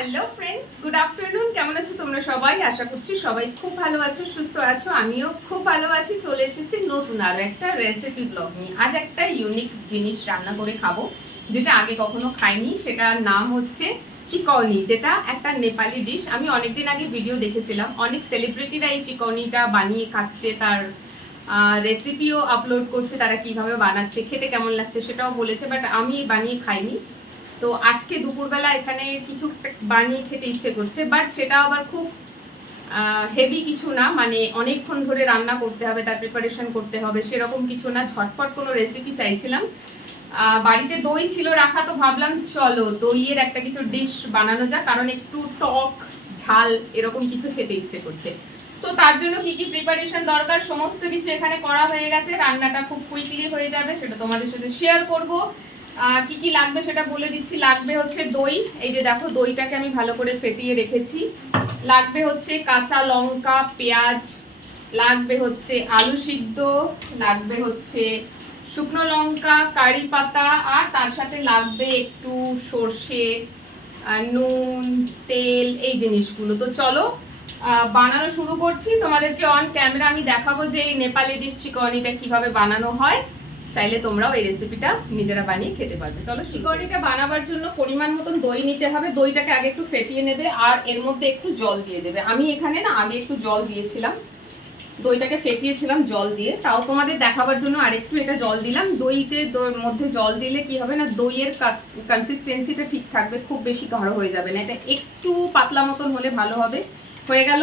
Hello friends good afternoon কেমন আছো তোমরা সবাই? আশা করছি সবাই খুব ভালো আছো, সুস্থ আছো। আমিও খুব ভালো আছি। চলে এসেছি নতুন আরও একটা রেসিপি ব্লগ নিয়ে। আজ একটা ইউনিক জিনিস রান্না করে খাব। যেটা আগে কখনো খাইনি, সেটার নাম হচ্ছে চিকনি, যেটা একটা নেপালি ডিশ আমি অনেকদিন আগে ভিডিও দেখেছিলাম। অনেক সেলিব্রিটিরা এই চিকনিটা বানিয়ে খাচ্ছে, তার রেসিপিও আপলোড করছে, তারা কীভাবে বানাচ্ছে, খেতে কেমন লাগছে সেটাও বলেছে বাট আমি বানিয়ে খাইনি। তো আজকে দুপুরবেলা এখানে কিছু বানিয়ে খেতে ইচ্ছে করছে বাট সেটা আবার খুব হেভি কিছু না মানে অনেকক্ষণ ধরে রান্না করতে হবে, তার প্রিপারেশন করতে হবে, সেরকম কিছু না, ঝটপট কোনো রেসিপি চাইছিলাম। বাড়িতে দই ছিল রাখা, তো ভাবলাম চলো দইয়ের একটা কিছু ডিশ বানানো যাক, কারণ একটু টক, ঝাল এরকম কিছু খেতে ইচ্ছে করছে। তো তার জন্য কি কি প্রিপারেশন দরকার, সমস্ত কিছু এখানে করা হয়ে গেছে, রান্নাটা খুব কুইকলি হয়ে যাবে, সেটা তোমাদের সাথে শেয়ার করব। কি কি লাগবে সেটা বলে দিচ্ছি, লাগবে হচ্ছে দই, এই যে দেখো দইটাকে আমি ভালো করে ফেটিয়ে রেখেছি। লাগবে হচ্ছে কাঁচা লঙ্কা, পেঁয়াজ, লাগবে হচ্ছে আলু সিদ্ধ, লাগবে হচ্ছে শুকনো লঙ্কা কারি পাতা আর তার সাথে লাগবে একটু সর্ষে নুন তেল এই জিনিসগুলো। তো চলো বানানো শুরু করছি। তোমাদেরকে অন ক্যামেরা আমি দেখাবো যে এই নেপালি ডিশ চিকনিটা কীভাবে বানানো হয়। চাইলে তোমরাও এই রেসিপিটা নিজেরা বানিয়ে খেতে পারবে। চলো চিকনিটা বানাবার জন্য পরিমাণ মতন দই নিতে হবে। দইটাকে আগে একটু ফেটিয়ে নেবে আর এর মধ্যে একটু জল দিয়ে দেবে। আমি এখানে না আগে একটু জল দিয়েছিলাম। দইটাকে ফেটিয়েছিলাম জল দিয়ে। তাও তোমাদের দেখাবার জন্য আরেকটু এটা জল দিলাম। দইতে মধ্যে জল দিলে কি হবে না, দইয়ের কনসিস্টেন্সিটা ঠিক থাকবে, খুব বেশি গাঢ় হয়ে যাবে না। এটা একটু পাতলা মতন হলে ভালো হবে। হয়ে গেল।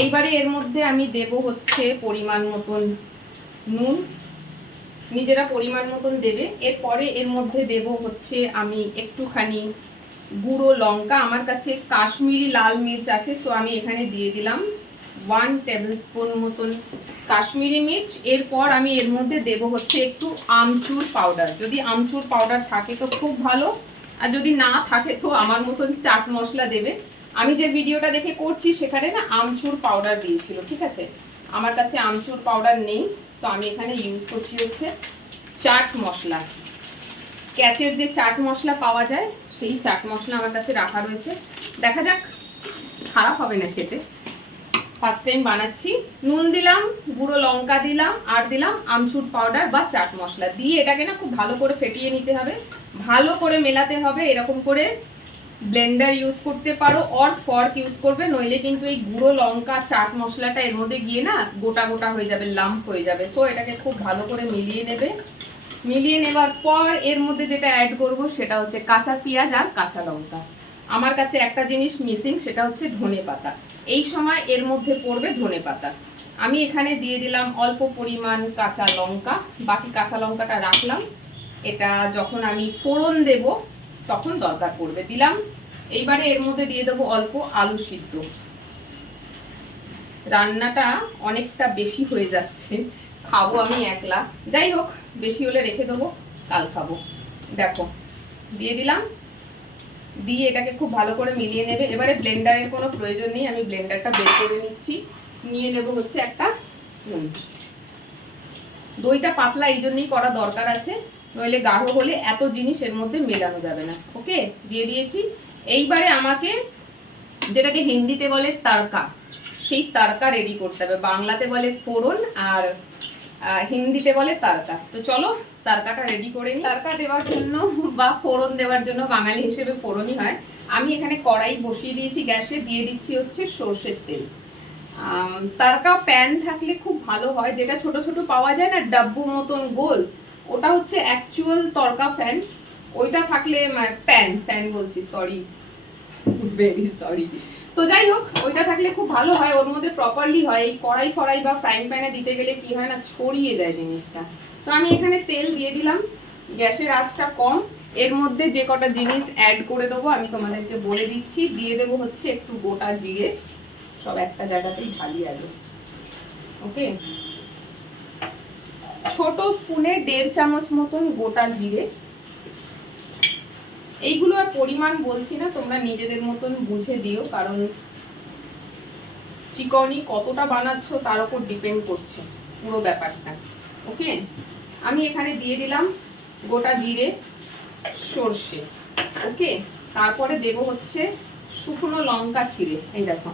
এইবারে এর মধ্যে আমি দেব হচ্ছে পরিমাণ মতন নুন। নিজেরা পরিমাণ মতন দেবে। এরপরে এর মধ্যে দেব হচ্ছে আমি একটুখানি গুঁড়ো লঙ্কা। আমার কাছে কাশ্মীরি লাল মির্চ আছে সো আমি এখানে দিয়ে দিলাম। ওয়ান টেবিল স্পুন মতন কাশ্মীরি মির্চ। এরপর আমি এর মধ্যে দেব হচ্ছে একটু আমচুর পাউডার যদি আমচুর পাউডার থাকে তো খুব ভালো। আর যদি না থাকে তো আমার মতন চাট মশলা দেবে। আমি যে ভিডিওটা দেখে করছি সেখানে না আমচুর পাউডার দিয়েছিল, ঠিক আছে? আমার কাছে আমচুর পাউডার নেই, তো আমি এখানে ইউজ করছি হচ্ছে চাট মশলা। ক্যাচের যে চাট মশলা পাওয়া যায়, সেই চাট মশলা আমার কাছে রাখা রয়েছে। দেখা যাক, খারাপ হবে না খেতে। ফার্স্ট টাইম বানাচ্ছি। নুন দিলাম, গুঁড়ো লঙ্কা দিলাম, আর দিলাম আমচুর পাউডার বা চাট মশলা। দিয়ে এটাকে না খুব ভালো করে ফেটিয়ে নিতে হবে। ভালো করে মেলাতে হবে, এরকম করে ব্লেন্ডার ইউজ করতে পারো অর ফর্ক ইউজ করবে, নইলে কিন্তু এই গুঁড়ো লঙ্কা, চাট মশলাটা এর মধ্যে গিয়ে না গোটা গোটা হয়ে যাবে লাম্প হয়ে যাবে। সো এটাকে খুব ভালো করে মিলিয়ে নেবে। মিলিয়ে নেবার পর এর মধ্যে যেটা অ্যাড করব, সেটা হচ্ছে কাঁচা পেঁয়াজ আর কাঁচা লঙ্কা। আমার কাছে একটা জিনিস মিসিং সেটা হচ্ছে ধনে পাতা এই সময় এর মধ্যে পড়বে ধনে পাতা। আমি এখানে দিয়ে দিলাম অল্প পরিমাণ কাঁচা লঙ্কা। বাকি কাঁচা লঙ্কাটা রাখলাম। এটা যখন আমি ফোড়ন দেব, তখন দরকার পড়বে। দিলাম। এইবারে এর মধ্যে দিয়ে দেবো অল্প আলু সিদ্ধ। রান্নাটা অনেকটা বেশি হয়ে যাচ্ছে। খাব আমি একলা। যাই হোক, বেশি হলে রেখে দেবো, কাল খাব। দেখো, দিয়ে দিলাম। দিয়ে এটাকে খুব ভালো করে মিলিয়ে নেবে। এবারে ব্লেন্ডারের কোনো প্রয়োজন নেই, আমি ব্লেন্ডারটা বের করে নিচ্ছি। নিয়ে নেব হচ্ছে একটা স্পুন দইটা পাতলা এই জন্যই করা দরকার আছে, নইলে গাঢ় হলে এত জিনিস এর মধ্যে মেলানো যাবে না। ওকে? দিয়ে দিয়েছি। এইবারে আমাকে যেটাকে হিন্দিতে বলে তারকা, সেই তারকা রেডি করতে হবে। বাংলাতে বলে ফোড়ন আর হিন্দিতে বলে তারকা। তো চলো তারকাটা রেডি করে নিই। তারকা দেওয়ার জন্য বা ফোড়ন দেওয়ার জন্য বাঙালি হিসেবে ফোড়নই হয়। আমি এখানে কড়াই বসিয়ে দিয়েছি গ্যাসে দিয়ে দিচ্ছি হচ্ছে সর্ষের তেল। তারকা প্যান থাকলে খুব ভালো হয় যেটা ছোট ছোট পাওয়া যায় না ডাব্বু মতন গোল ওটা হচ্ছে অ্যাকচুয়াল তরকা প্যান ওইটা থাকলে প্যান প্যান বলছি সরি ভেরি সরি তো যাই হোক, ওইটা থাকলে খুব ভালো হয়, ওর মধ্যে প্রপারলি হয়। এই কড়াই ফড়াই বা ফ্রাইং প্যানে দিতে গেলে কি হয় না, ছড়িয়ে যায় জিনিসটা। তো আমি এখানে তেল দিয়ে দিলাম, গ্যাসের আঁচটা কম। এর মধ্যে যে কটা জিনিস অ্যাড করে দেবো, আমি তোমাদেরকে বলে দিচ্ছি। দিয়ে দেবো হচ্ছে একটু গোটা জিরে, সব একটা জায়গাতেই ঢালি আগে ওকে? ছোট স্পুনে দেড় চামচ মতন গোটা জিরে। এইগুলো আর পরিমাণ বলছি না, তোমরা নিজেদের মতন বুঝে দিও, কারণ চিকনি কতটা বানাচ্ছো তার উপর ডিপেন্ড করছে পুরো ব্যাপারটা ওকে আমি এখানে দিয়ে দিলাম গোটা জিরে, সর্ষে ওকে তারপরে দেব হচ্ছে শুকনো লঙ্কা ছিঁড়ে, এই দেখো।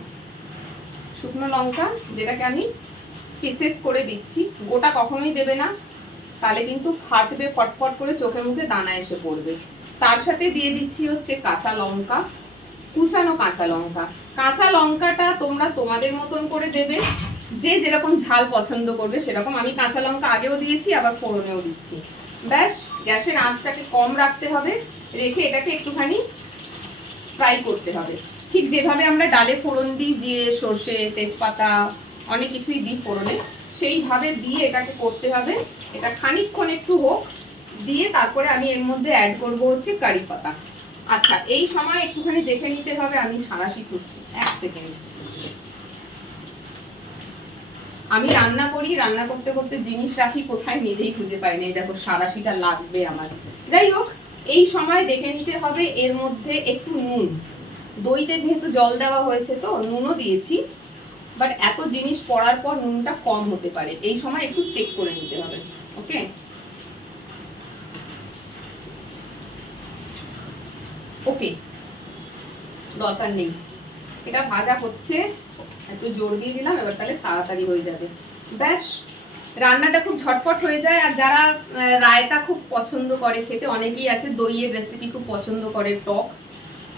শুকনো লঙ্কা, যেটাকে আমি পিসেস করে দিচ্ছি, গোটা কখনোই দেবে না, তাহলে কিন্তু ফাটবে ফটফট করে চোখের মুখে দানা এসে পড়বে। তার সাথে দিয়ে দিচ্ছি হচ্ছে কাঁচা লঙ্কা, কুচানো কাঁচা লঙ্কা। কাঁচা লঙ্কাটা তোমরা তোমাদের মতন করে দেবে, যে যেরকম ঝাল পছন্দ করবে সেরকম। আমি কাঁচা লঙ্কা আগেও দিয়েছি, আবার ফোড়নেও দিচ্ছি। ব্যাস, গ্যাসের আঁচটাকে কম রাখতে হবে, রেখে এটাকে একটুখানি ফ্রাই করতে হবে। ঠিক যেভাবে আমরা ডালে ফোড়ন দিই জিরে সর্ষে, তেজপাতা, অনেক কিছুই দিই ফোড়নে, সেইভাবে দিয়ে এটাকে করতে হবে। এটা খানিকক্ষণ একটু হোক দিয়ে তারপরে আমি এর মধ্যে অ্যাড করব হচ্ছে কারি পাতা। আচ্ছা এই সময় একটুখানি দেখে নিতে হবে, আমি সাঁড়াশি খুঁজছি। এক সেকেন্ড আমি রান্না করি, রান্না করতে করতে জিনিস রাখি, কোথায় নিজেই খুঁজে পাই না। দেখো সাঁড়াশিটা লাগবে আমার। যাই হোক, এই সময় দেখে নিতে হবে এর মধ্যে একটু নুন। দইতে যেহেতু জল দেওয়া হয়েছে তো, নুনও দিয়েছি। বাট এত জিনিস পড়ার পর নুনটা কম হতে পারে। এই সময় একটু চেক করে নিতে হবে ওকে ওকে, দরকার নেই। এটা ভাজা হচ্ছে, একটু জোর দিয়ে দিলাম, এবার তাহলে তাড়াতাড়ি হয়ে যাবে। ব্যাস, রান্নাটা খুব ঝটপট হয়ে যায়, আর যারা রায়তা খুব পছন্দ করে, খেতে অনেকেই আছে, দইয়ের রেসিপি খুব পছন্দ করে, টক,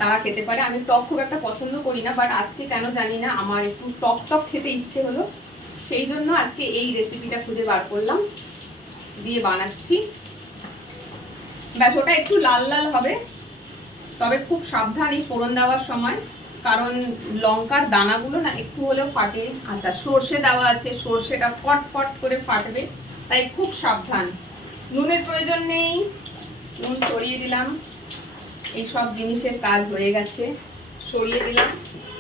তারা খেতে পারে। আমি টক খুব একটা পছন্দ করি না বাট আজকে কেন জানি না, আমার একটু টক টক খেতে ইচ্ছে হলো। সেই জন্য আজকে এই রেসিপিটা খুঁজে বার করলাম, দিয়ে বানাচ্ছি। ব্যাস, ওটা একটু লাল লাল হবে। তবে খুব সাবধান ফোড়ন দেওয়ার সময়, কারণ লঙ্কার দানাগুলো না একটু হলেও ফাটে। আচ্ছা সর্ষে দেওয়া আছে, সর্ষেটা ফট করে ফাটবে, তাই খুব সাবধান। নুনের প্রয়োজন নেই, নুন সরিয়ে দিলাম। এই সব জিনিসের কাজ হয়ে গেছে, সরিয়ে দিলাম।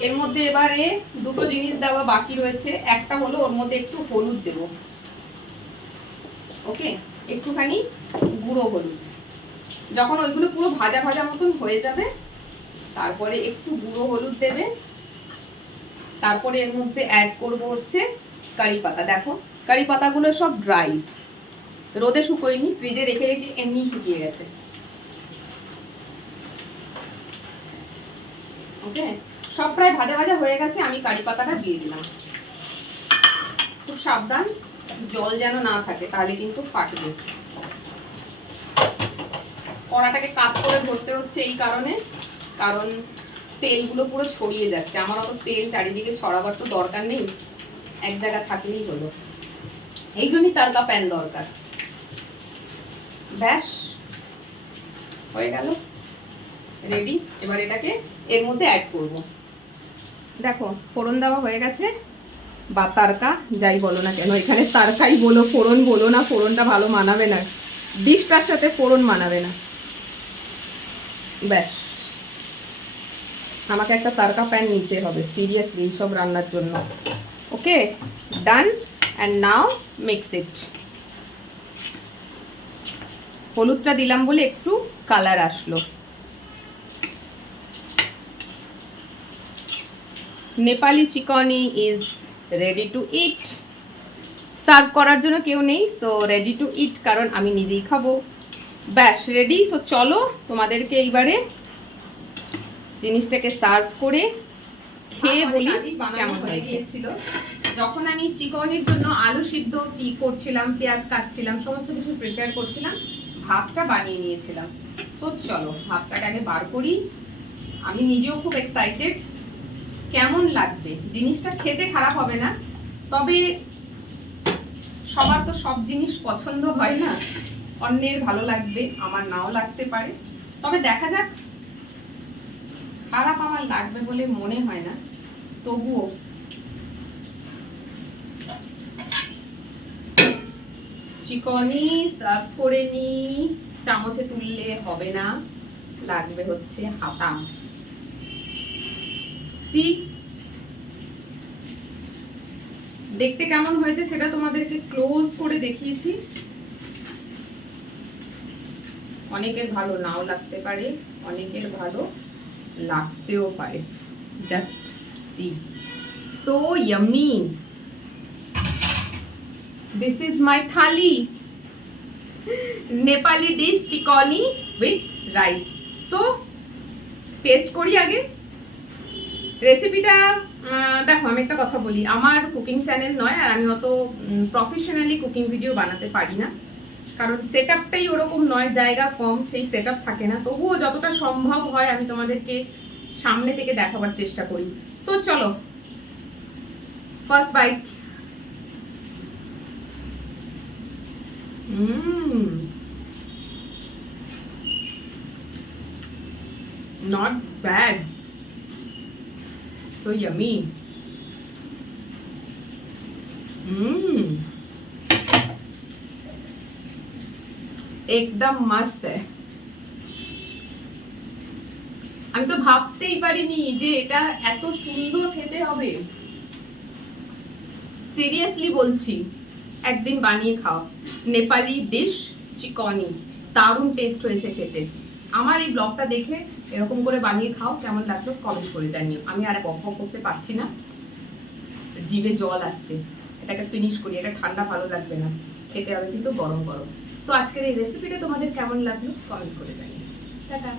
এর মধ্যে এবারে দুটো জিনিস দেওয়া বাকি রয়েছে, একটা হলো ওর মধ্যে একটু হলুদ দেব। ওকে? একটুখানি গুঁড়ো হলুদ। যখন ওইগুলো পুরো ভাজা ভাজা মতন হয়ে যাবে, তারপরে একটু গুঁড়ো হলুদ দেবে, তারপরে এর মধ্যে অ্যাড করব হচ্ছে কারি পাতা। দেখো, কারি পাতাগুলো সব ড্রাইড রোদে শুকোয়নি ফ্রিজে রেখে রেখে এমনি শুকিয়ে গেছে। ওকে সব প্রায় ভাজা ভাজা হয়ে গেছে, আমি কারি পাতাটা দিয়ে দিলাম। খুব সাবধান, জল যেন না থাকে, তাহলে কিন্তু ফাটবে। কড়াটাকে কাত করে ধরতে হচ্ছে এই কারণে, কারণ তেলগুলো পুরো ছড়িয়ে যাচ্ছে। আমার অত তেল চারিদিকে ছড়াবার তো দরকার নেই, এক জায়গা থাকলেই হলো। এই জন্যই তারকা প্যান দরকার। ব্যাস, হয়ে গেল। রেডি এবার এটাকে এর মধ্যে অ্যাড করব। দেখো, ফোড়ন দেওয়া হয়ে গেছে, বা তারকা, যাই বলো না কেন, এখানে তারকাই বলো, ফোড়ন বলো না, ফোড়নটা ভালো মানাবে না। ডিশটার সাথে ফোড়ন মানাবে না। ব্যাস। আমাকে একটা তারকা প্যান নিতে হবে সিরিয়াসলি সব রান্নার জন্য। ওকে ডান অ্যান্ড নাও মিক্স ইট হলুদটা দিলাম বলে একটু কালার আসলো। Nepali chikni is ready to eat serve করার জন্য কেউ নেই সো রেডি টু ইট কারণ আমি নিজেই খাব। ব্যাস রেডি সো চলো তোমাদেরকে এইবারে জিনিসটাকে সার্ভ করে খেয়ে বলি কেমন হয়ে গিয়েছিল। যখন আমি চিকনের জন্য আলু সিদ্ধ কি করছিলাম পেঁয়াজ কাটছিলাম সমস্ত কিছু প্রিপেয়ার করছিলাম ভাতটা বানিয়ে নিয়েছিলাম। তো চলো ভাতটাকে আগে বার করি। আমি নিজেও খুব এক্সাইটেড কেমন লাগবে? জিনিসটা খেতে খারাপ হবে না। তবে সবার তো সব জিনিস পছন্দ হয় না। অন্যের ভালো লাগবে, আমার নাও লাগতে পারে। তবে দেখা যাক, খারাপ আমার লাগবে বলে মনে হয় না, তবুও। চিকনি সার্ভ করে নি, চামচে তুললে হবে না, লাগবে হচ্ছে হাতা। সি, দেখতে কেমন হয়েছে সেটা তোমাদেরকে ক্লোজ করে দেখিয়েছি। অনেকের ভালো নাও লাগতে পারে, অনেকের ভালো লাগতেও পারে। Just see so yummy this is my thali Nepali dish chikni with rice so taste করি আগে। রেসিপিটা দেখো, আমি একটা কথা বলি। আমার কুকিং চ্যানেল নয়, আর আমি অত প্রফেশনালি কুকিং ভিডিও বানাতে পারি না। কারণ সেট আপটাই ওরকম নয়, জায়গা কম, সেই সেট থাকে না। তবুও যতটা সম্ভব হয় আমি তোমাদেরকে সামনে থেকে দেখাবার চেষ্টা করি। তো চলো first bite not bad. So yummy. mm. একদম মাস্ত আমি তো ভাবতেই পারিনি যে এটা এত সুন্দর খেতে হবে। সিরিয়াসলি বলছি, একদিন বানিয়ে খাও। নেপালি ডিশ চিকনি। দারুণ টেস্ট হয়েছে খেতে। আমার এই ব্লগটা দেখে এরকম করে বানিয়ে খাও, কেমন লাগল কমেন্ট করে জানিও। আমি আর বক করতে পারছি না। জিভে জল আসছে। এটাকে ফিনিশ করি, এটা ঠান্ডা ভালো লাগবে না। খেতে হবে কিন্তু গরম গরম। তো আজকের এই রেসিপিটা তোমাদের কেমন লাগল? কমেন্ট করে জানিও। টাটা।